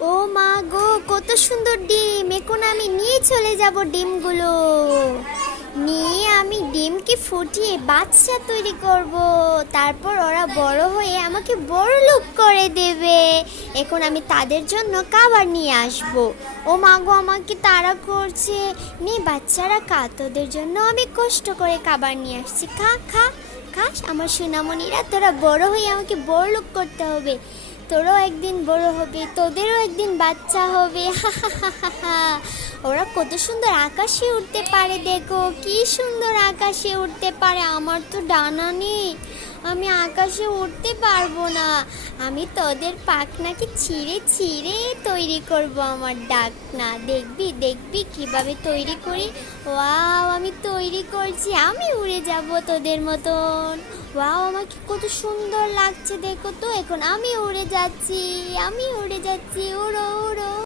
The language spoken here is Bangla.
ও মা গো, কত সুন্দর ডিম! এখন আমি নিয়ে চলে যাব ডিমগুলো। নিয়ে আমি ডিমকে ফুটিয়ে বাচ্চা তৈরি করব। তারপর ওরা বড় হয়ে আমাকে বড়লোক করে দেবে। এখন আমি তাদের জন্য খাবার নিয়ে আসব। ও মা গো, আমাকে তাড়া করছে। নে বাচ্চারা খা, তোদের জন্য আমি কষ্ট করে খাবার নিয়ে আসছি। খা খা খাস আমার সোনামণিরা, তোরা বড় হয়ে আমাকে বড়লোক করতে হবে। তোরাও একদিন বড় হবে, তোদেরও একদিন বাচ্চা হবে। ওরা কত সুন্দর আকাশে উঠতে পারে, দেখো কি সুন্দর আকাশে উঠতে পারে। আমার তো ডানা নেই, আমি আকাশে উঠতে পারবো না। আমি তোদের পাখনাকে ছিঁড়ে ছিঁড়ে তৈরি করব আমার ডাকনা। দেখবি দেখবি কিভাবে তৈরি করি। ওয়াও, আমি তৈরি করছি, আমি উড়ে যাব তোদের মতন। ওয়াও, আমাকে কত সুন্দর লাগছে দেখো তো। এখন আমি উড়ে যাচ্ছি, আমি উড়ে যাচ্ছি। উড়ো উড়ো।